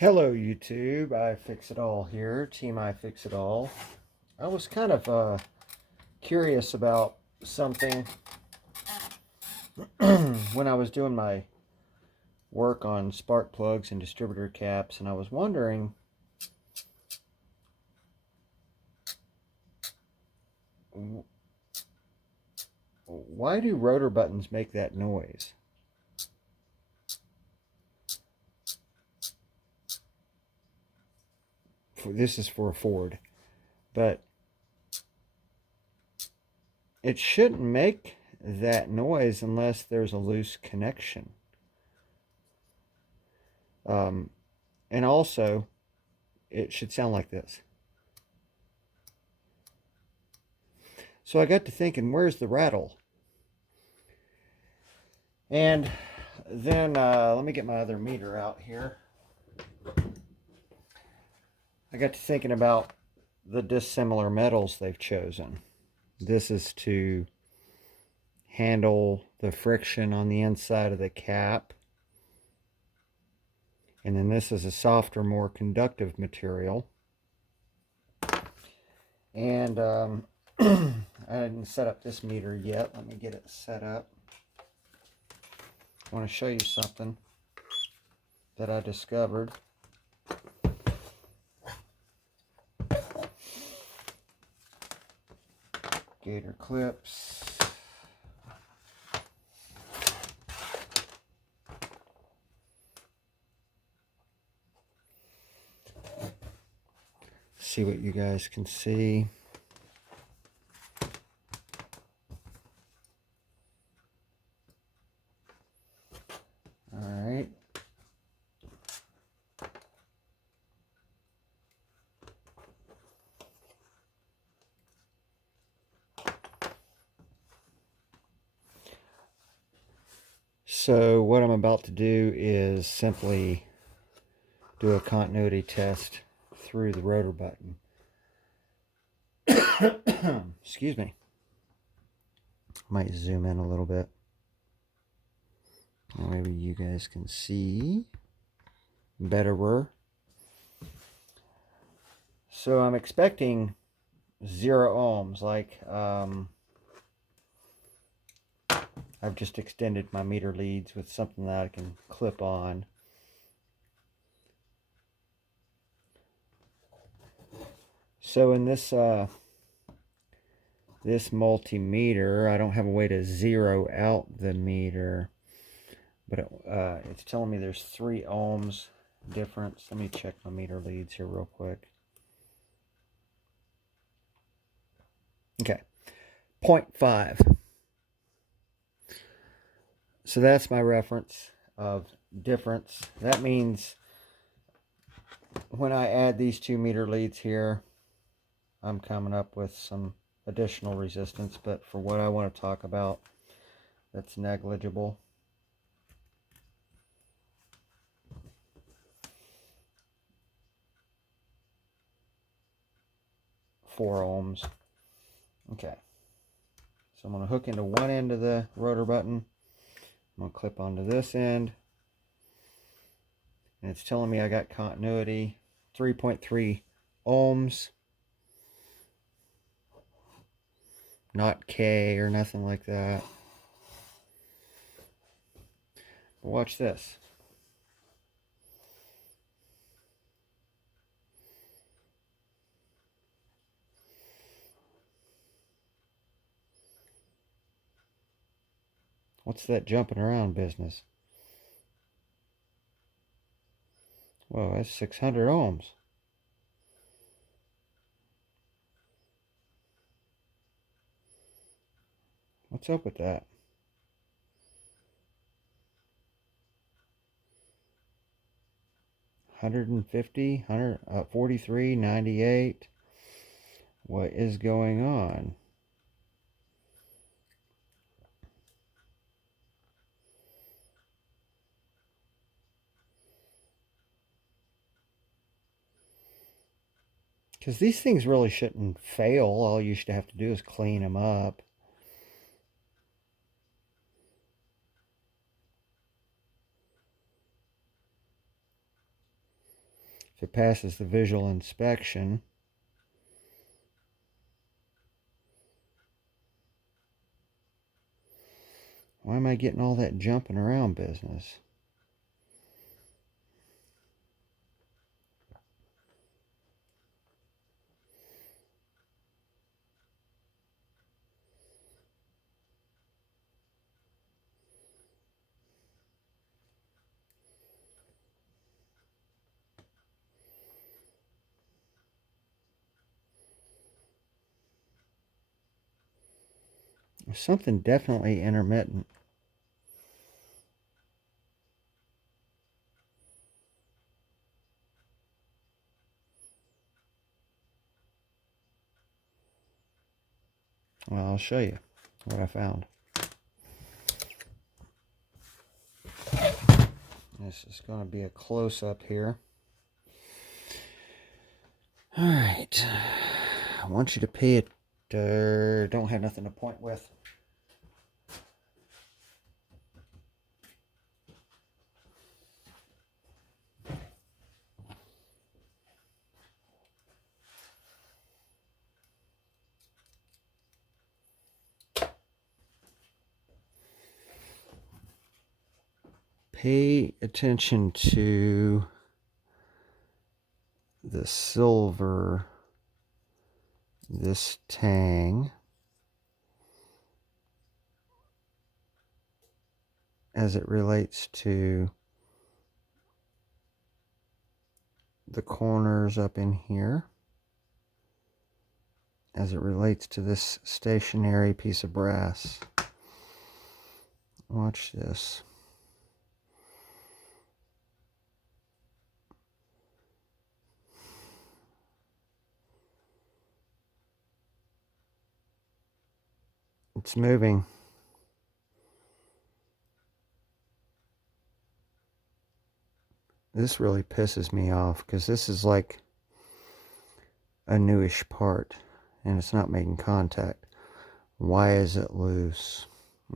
Hello YouTube, I Fix It All here, Team I Fix It All. I was kind of curious about something when I was doing my work on spark plugs and distributor caps, and I was wondering why do rotor buttons make that noise? This is for a Ford, but it shouldn't make that noise unless there's a loose connection. And also, it should sound like this. So I got to thinking, where's the rattle? And then let me get my other meter out here. I got to thinking about the dissimilar metals they've chosen. This is to handle the friction on the inside of the cap. And then this is a softer, more conductive material. And I didn't set up this meter yet. Let me get it set up. I want to show you something that I discovered. Gator clips. See what you guys can see. All right. So what I'm about to do is simply do a continuity test through the rotor button. Excuse me. Might zoom in a little bit. Maybe you guys can see better. So I'm expecting 0 ohms, like I've just extended my meter leads with something that I can clip on. So in this this multimeter, I don't have a way to zero out the meter, but it's telling me there's 3 ohms difference. Let me check my meter leads here real quick. Okay, 0.5. So that's my reference of difference. That means when I add these 2 meter leads here, I'm coming up with some additional resistance, but for what I want to talk about, that's negligible. Four ohms. Okay. So I'm going to hook into one end of the rotor button. I'm going to clip onto this end. And it's telling me I got continuity. 3.3 ohms. Not K or nothing like that. But watch this. What's that jumping around business? Whoa, that's 600 ohms. What's up with that? $150, 43, 98. What is going on? Because these things really shouldn't fail. All you should have to do is clean them up. if it passes the visual inspection. Why am I getting all that jumping around business? There's something definitely intermittent. Well, I'll show you what I found. This is going to be a close-up here. All right. I want you to pay it. Don't have nothing to point with. Pay attention to the silver, this tang, as it relates to the corners up in here, as it relates to this stationary piece of brass. Watch this. It's moving. This really pisses me off because this is like a newish part and it's not making contact. Why is it loose?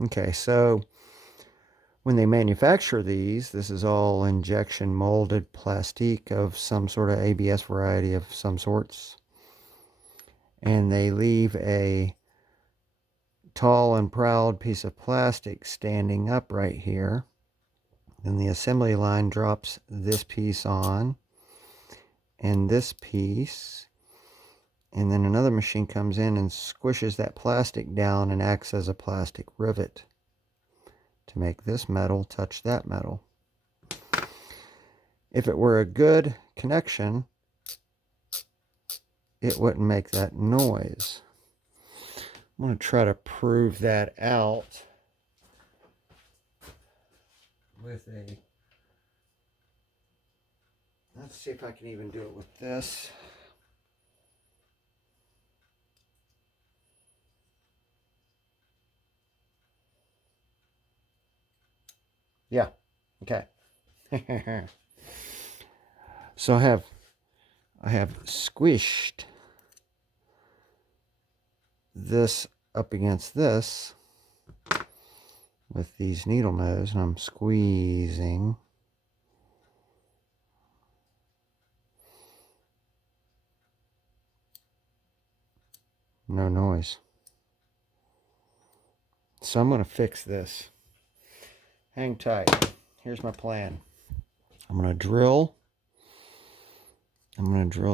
Okay, so when they manufacture these, this is all injection molded plastic of some sort of ABS variety of some sorts. And they leave a tall and proud piece of plastic standing up right here. Then the assembly line drops this piece on and this piece. And then another machine comes in and squishes that plastic down and acts as a plastic rivet to make this metal touch that metal. If it were a good connection, it wouldn't make that noise. I'm going to try to prove that out with a... Let's see if I can even do it with this. Yeah, okay. So I have squished this up against this with these needle nose, and I'm squeezing. No noise. So I'm going to fix this. Hang tight. Here's my plan. I'm going to drill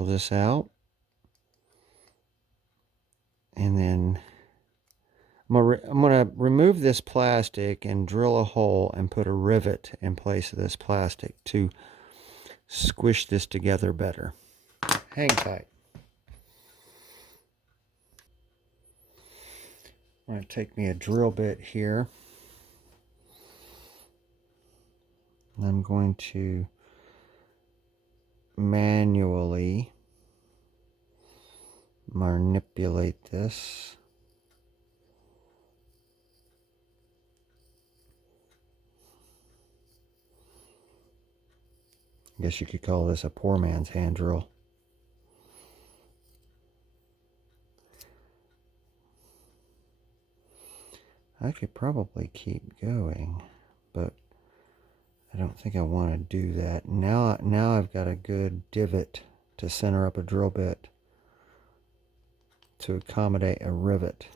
this out. And then I'm going to remove this plastic and drill a hole and put a rivet in place of this plastic to squish this together better. Hang tight. I'm going to take me a drill bit here. And I'm going to manually manipulate this. I guess you could call this a poor man's hand drill. I could probably keep going, but I don't think I want to do that. Now I've got a good divot to center up a drill bit to accommodate a rivet.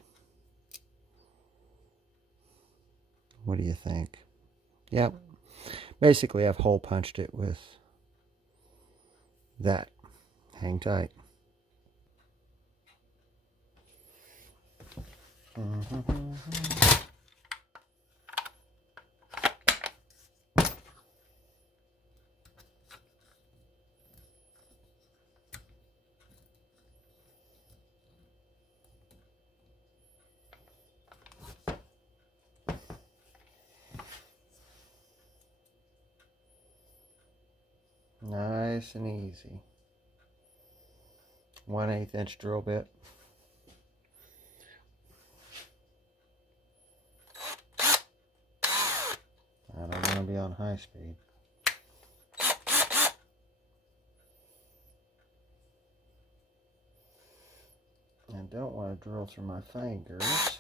What do you think? Yep. Basically, I've hole punched it with that. Hang tight. Nice and easy. 1/8 inch drill bit. I don't want to be on high speed. I don't want to drill through my fingers.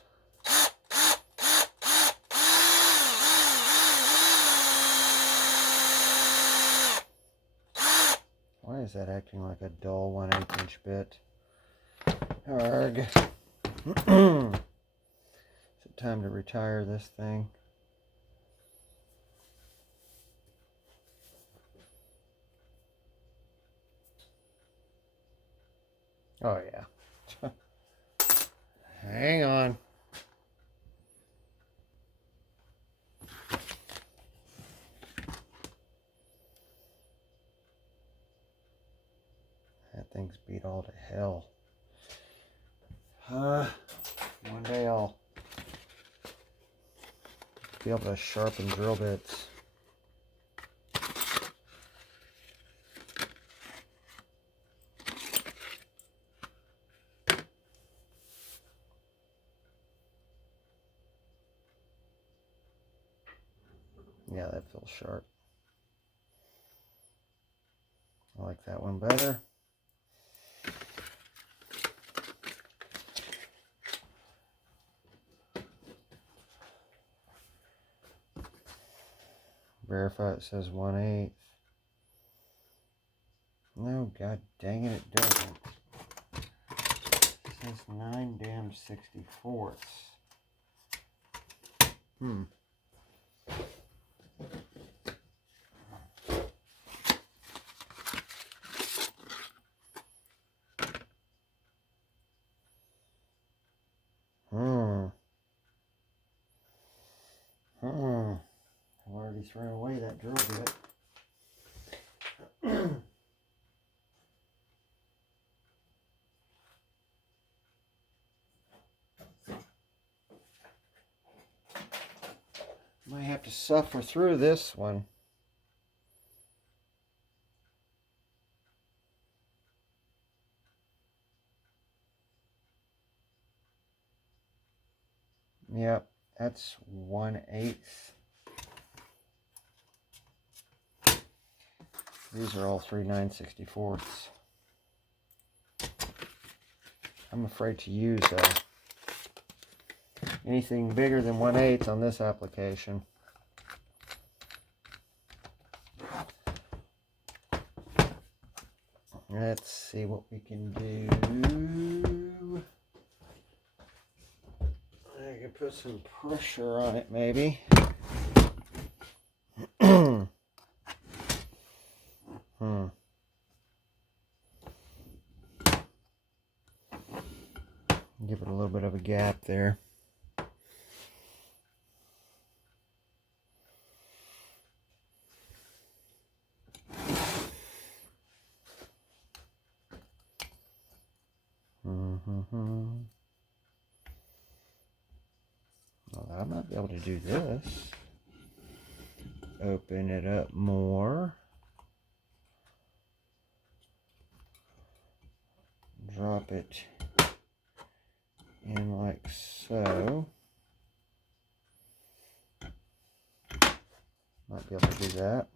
Why is that acting like a dull 1/8 inch bit? Arg. Is it time to retire this thing? Oh yeah. Hang on. That thing's beat all to hell. One day I'll be able to sharpen drill bits. Yeah, that feels sharp. I like that one better. Verify it says 1/8. No, god dang it, it doesn't. It says 9 64ths. I've already thrown away that drill bit. Might have to suffer through this one. Yep, that's 1/8. These are all 3 9/64ths. I'm afraid to use anything bigger than 1/8 on this application. Let's see what we can do. I can put some pressure on it, maybe. Give it a little bit of a gap there. Well, I might be able to do this. Open it up more. Drop it in like so. Might be able to do that.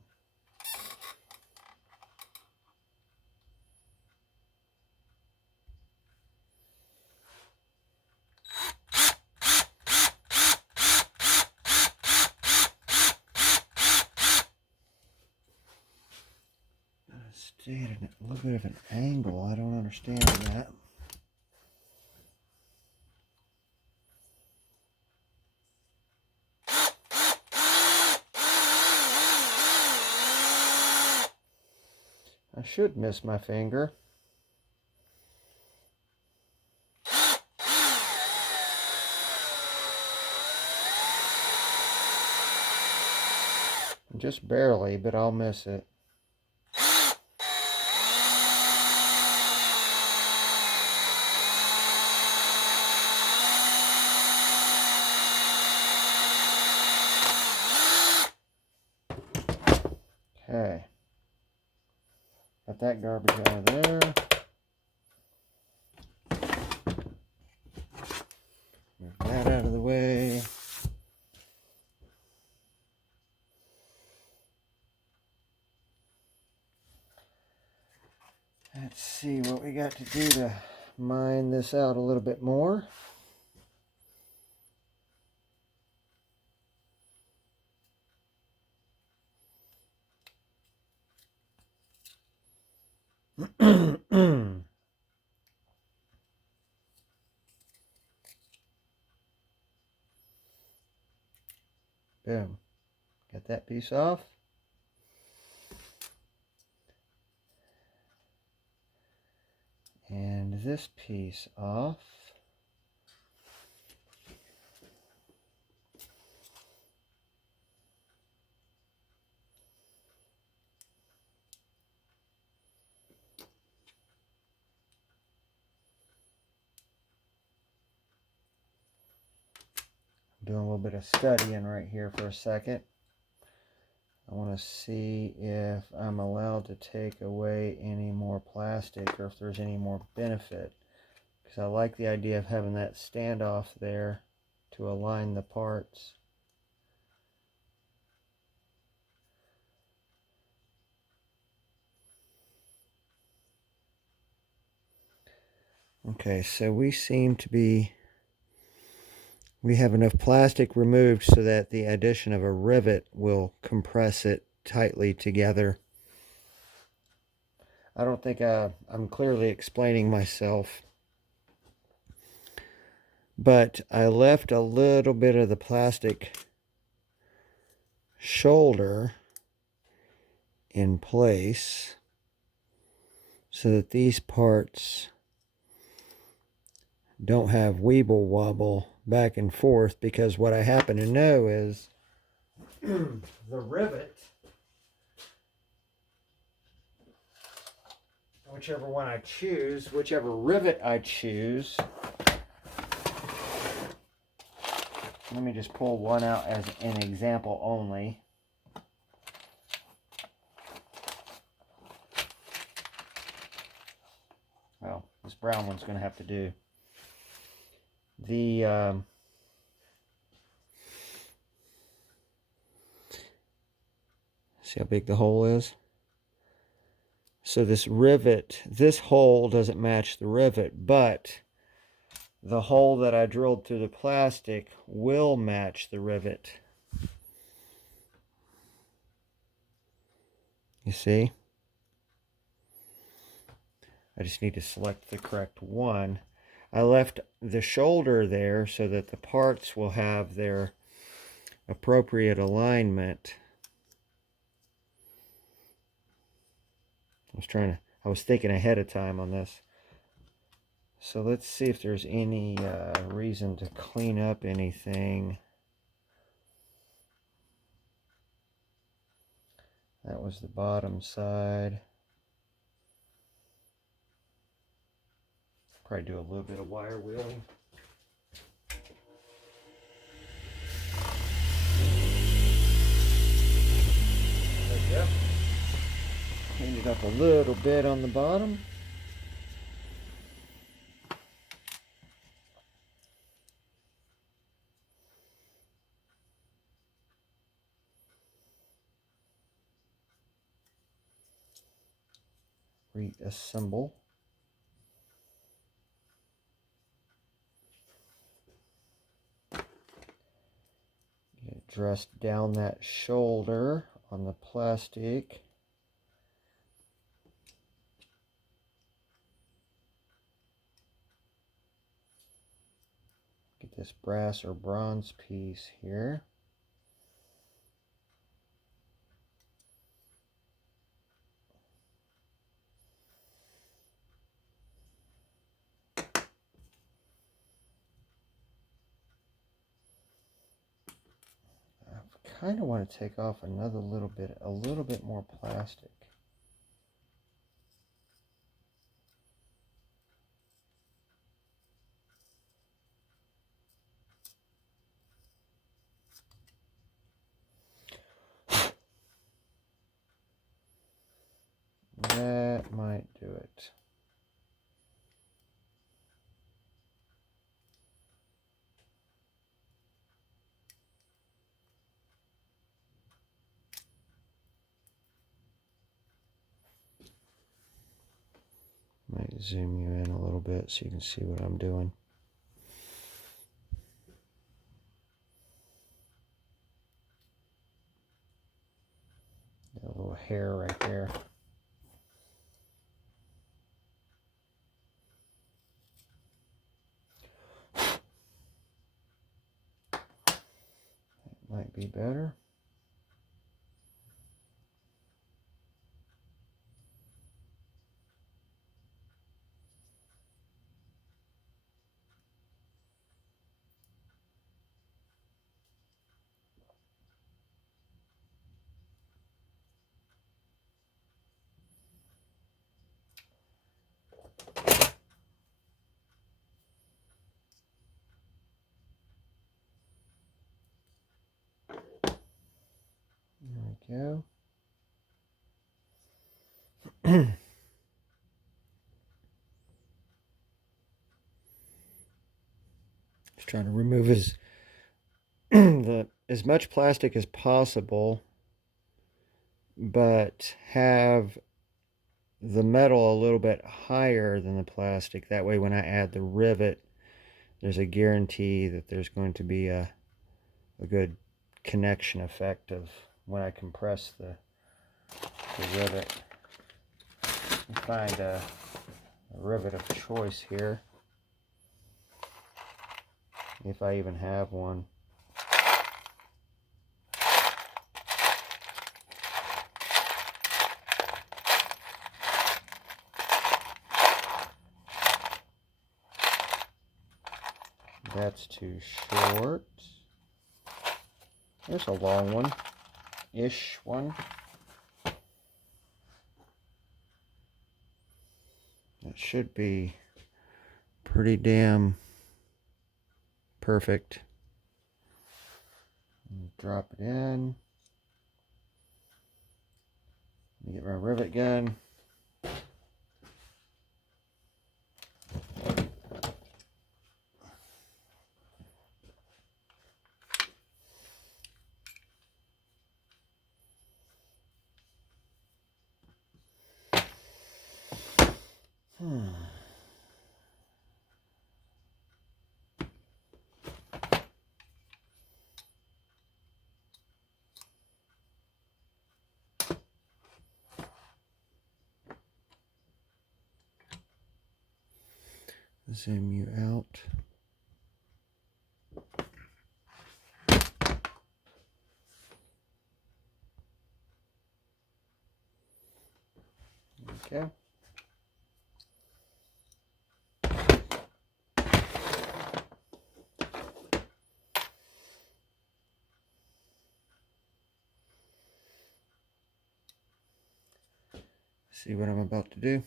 stay at a little bit of an angle. I don't understand that. I should miss my finger. Just barely, but I'll miss it. Okay. Got that garbage out of there. Move that out of the way. Let's see what we got to do to mine this out a little bit more. Boom. Got that piece off. And this piece off. Doing a little bit of studying right here for a second. I want to see if I'm allowed to take away any more plastic or if there's any more benefit. Because I like the idea of having that standoff there to align the parts. Okay, so we have enough plastic removed so that the addition of a rivet will compress it tightly together. I don't think I'm clearly explaining myself, but I left a little bit of the plastic shoulder in place so that these parts don't have weeble wobble back and forth, because what I happen to know is the rivet, whichever rivet I choose, let me just pull one out as an example only. Well, this brown one's going to have to do. See how big the hole is? So this rivet, this hole doesn't match the rivet, but the hole that I drilled through the plastic will match the rivet. You see? I just need to select the correct one. I left the shoulder there so that the parts will have their appropriate alignment. I was thinking ahead of time on this. So let's see if there's any reason to clean up anything. That was the bottom side. Probably do a little bit of wire wheeling. There we go. Cleaned it up a little bit on the bottom. Reassemble. Dressed down that shoulder on the plastic. this brass or bronze piece here. I kind of want to take off a little bit more plastic. That might do it. Might zoom you in a little bit so you can see what I'm doing. Got a little hair right there. That might be better. There we go. Just trying to remove as much plastic as possible, but have the metal a little bit higher than the plastic. That way when I add the rivet, there's a guarantee that there's going to be a good connection effect of when I compress the rivet. Find a rivet of choice here, if I even have one. That's too short. There's a long one-ish one. That should be pretty damn perfect. Drop it in. Let me get my rivet gun. Zoom you out. Okay. See what I'm about to do.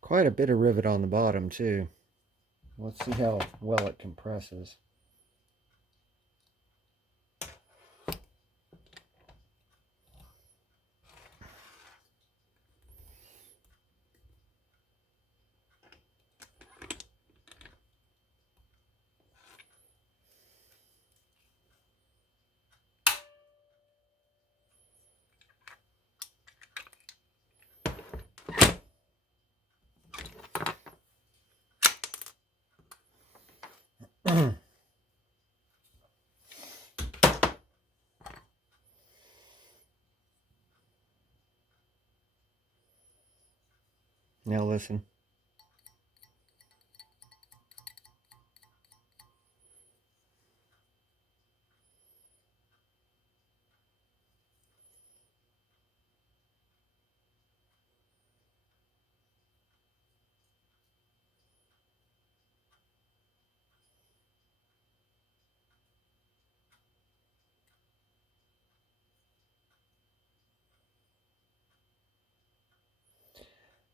Quite a bit of rivet on the bottom too. Let's see how well it compresses. Now listen.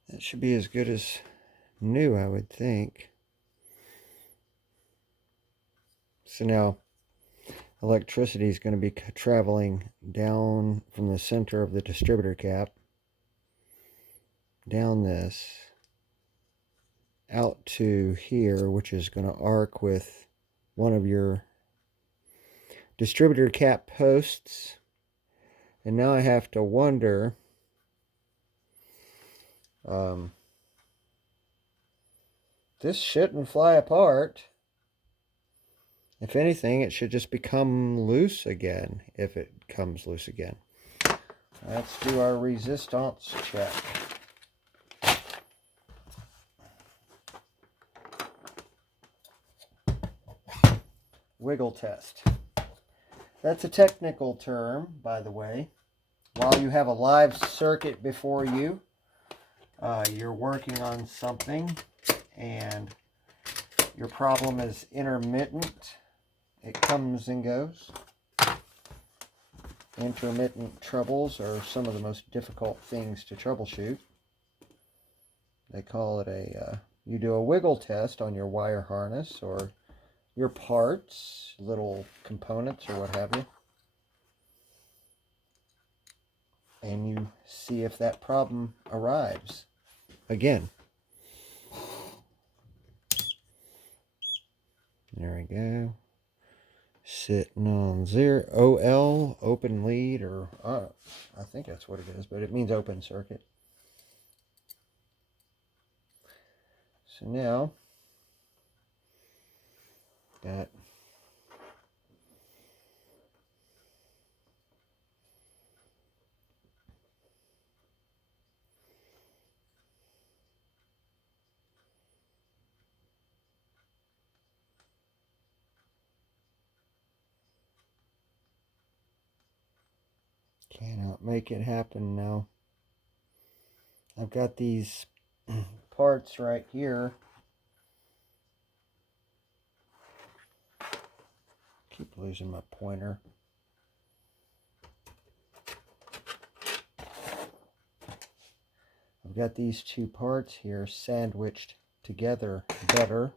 That should be as good as new, I would think. So now electricity is going to be traveling down from the center of the distributor cap, down this, out to here, which is going to arc with one of your distributor cap posts. And now I have to wonder, this shouldn't fly apart. If anything, it should just become loose again, if it comes loose again. Let's do our resistance check. Wiggle test. That's a technical term, by the way. While you have a live circuit before you, you're working on something and your problem is intermittent. It comes and goes. Intermittent troubles are some of the most difficult things to troubleshoot. They call it you do a wiggle test on your wire harness or your parts, little components or what have you. And you see if that problem arrives again. There we go. Sitting on 0 OL, open lead, or I think that's what it is, but it means open circuit. So now, got cannot make it happen now. I've got these parts right here. Keep losing my pointer. I've got these two parts here sandwiched together better.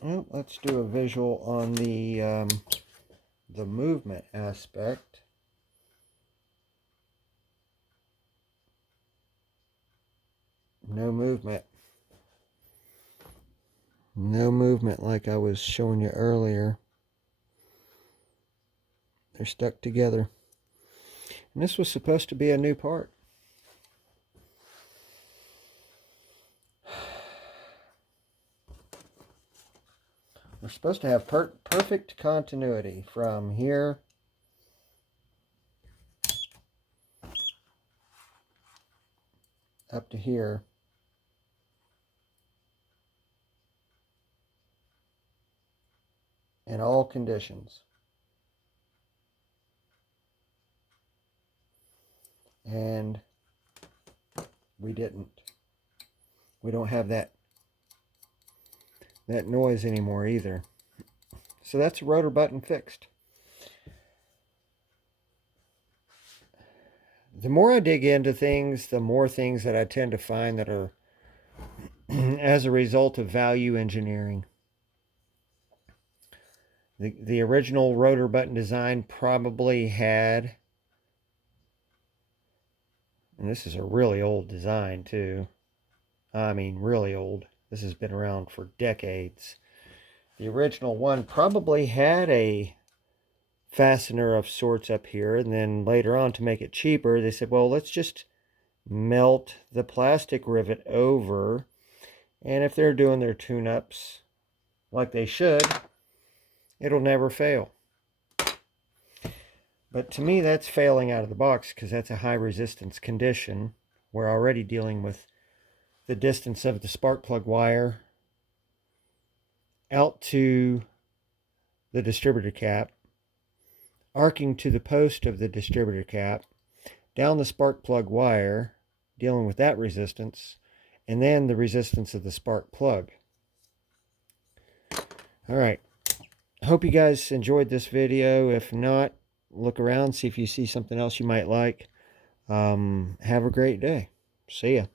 Well, let's do a visual on the movement aspect. No movement. No movement like I was showing you earlier. They're stuck together. And this was supposed to be a new part. We're supposed to have perfect continuity from here up to here. In all conditions. And we didn't. We don't have that noise anymore either. So that's a rotor button fixed. The more I dig into things, the more things that I tend to find that are as a result of value engineering. The original rotor button design probably had, and this is a really old design too. I mean, really old. This has been around for decades. The original one probably had a fastener of sorts up here, and then later on, to make it cheaper, they said, well, let's just melt the plastic rivet over, and if they're doing their tune-ups like they should, it'll never fail. But to me, that's failing out of the box, because that's a high resistance condition. We're already dealing with the distance of the spark plug wire out to the distributor cap, arcing to the post of the distributor cap, down the spark plug wire, dealing with that resistance, and then the resistance of the spark plug. All right. Hope you guys enjoyed this video. If not, look around, see if you see something else you might like. Have a great day. See ya.